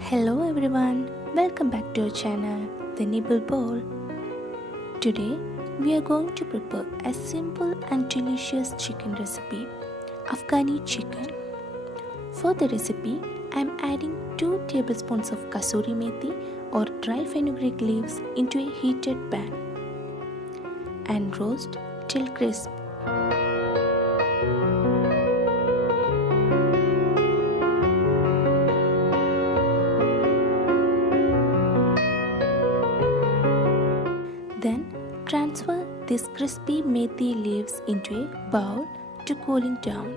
Hello everyone, welcome back to our channel, The Nibble Bowl. Today we are going to prepare a simple and delicious chicken recipe, Afghani chicken. For the recipe, I am adding 2 tablespoons of kasuri methi or dry fenugreek leaves into a heated pan and roast till crisp. Then transfer these crispy methi leaves into a bowl to cooling down.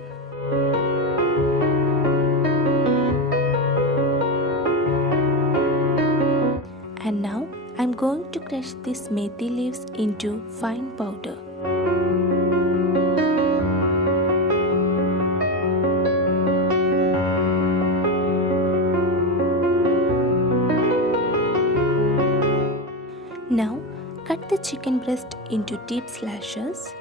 And now I am going to crush these methi leaves into fine powder. Now cut the chicken breast into deep slashes.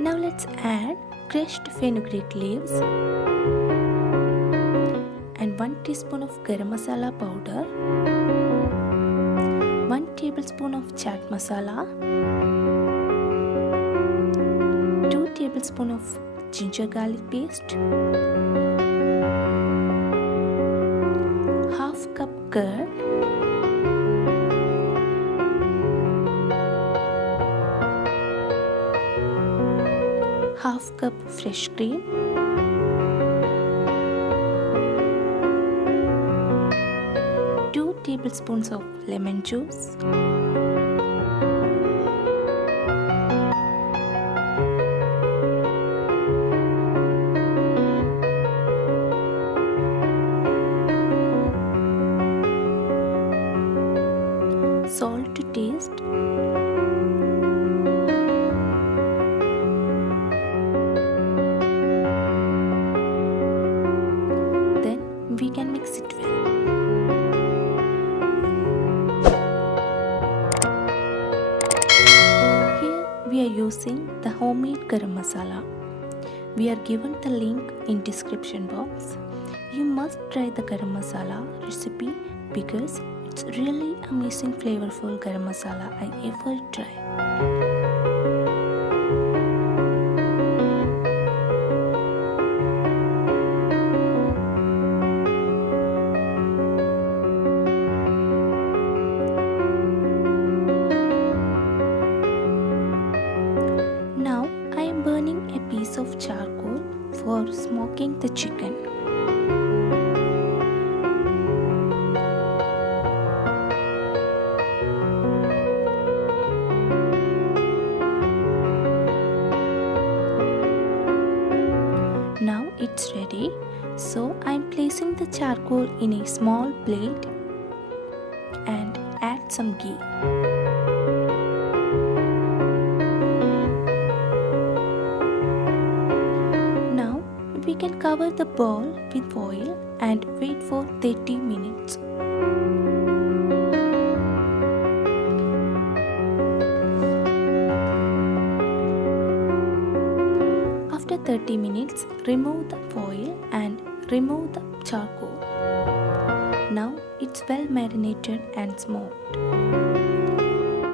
Now let's add crushed fenugreek leaves and 1 teaspoon of garam masala powder, 1 tablespoon of chaat masala, 2 tablespoons of ginger garlic paste, half cup curd, half cup fresh cream, two tablespoons of lemon juice, salt to taste, then we can mix it well. Here we are using the homemade garam masala. We are given the link in description box. You must try the garam masala recipe because it's really amazing flavorful garam masala I ever tried. Now I am burning a piece of charcoal for smoking the chicken. Now it's ready, so I am placing the charcoal in a small plate and add some ghee. Now we can cover the bowl with foil and wait for 30 minutes. After 30 minutes, remove the foil and remove the charcoal. Now it's well marinated and smoked.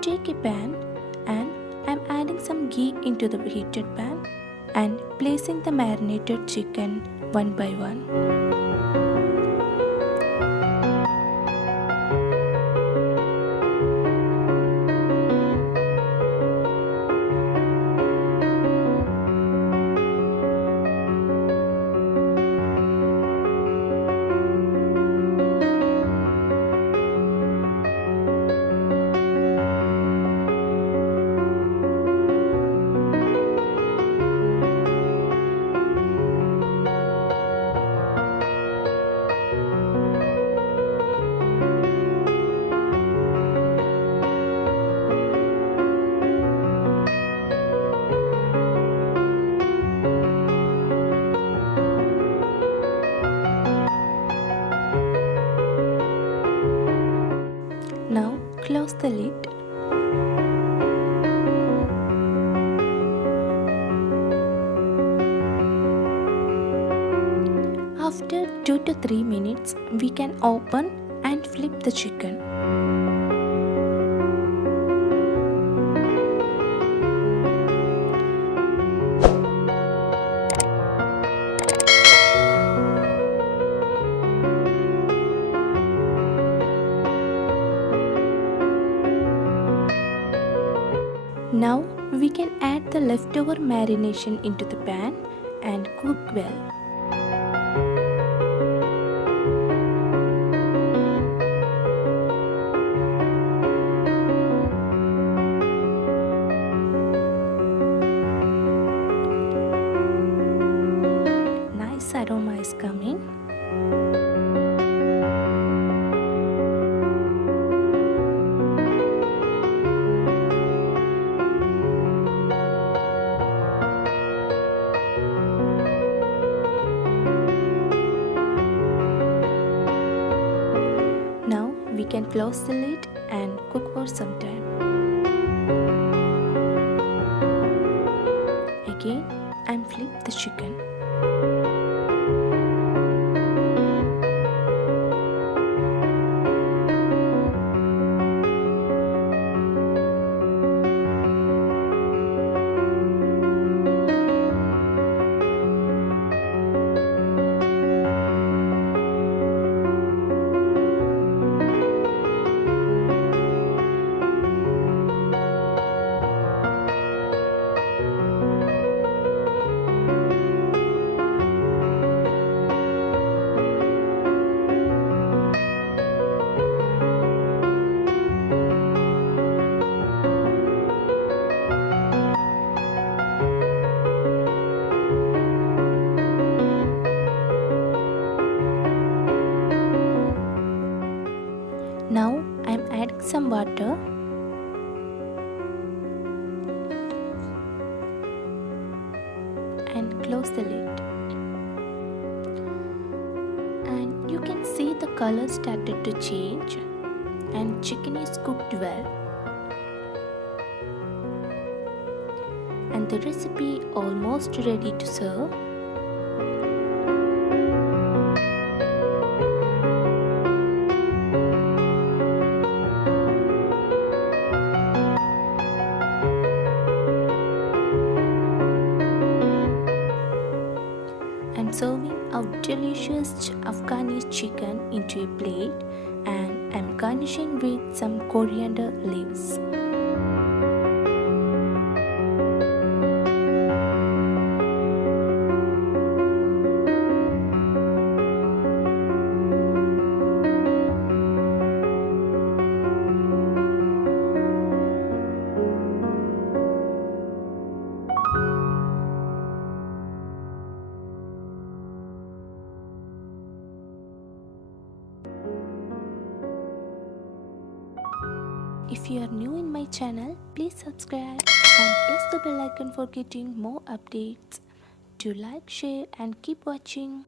Take a pan and I'm adding some ghee into the heated pan and placing the marinated chicken one by one. Now close the lid. After 2 to 3 minutes, we can open and flip the chicken. Now we can add the leftover marination into the pan and cook well. Nice aroma is coming. Now we can close the lid and cook for some time. Again, and flip the chicken. Now I am adding some water and close the lid. And you can see the color started to change and chicken is cooked well. And the recipe almost ready to serve. I'm serving our delicious Afghani chicken into a plate and I'm garnishing with some coriander leaves. If you are new in my channel, please subscribe and press the bell icon for getting more updates. Do like, share and keep watching.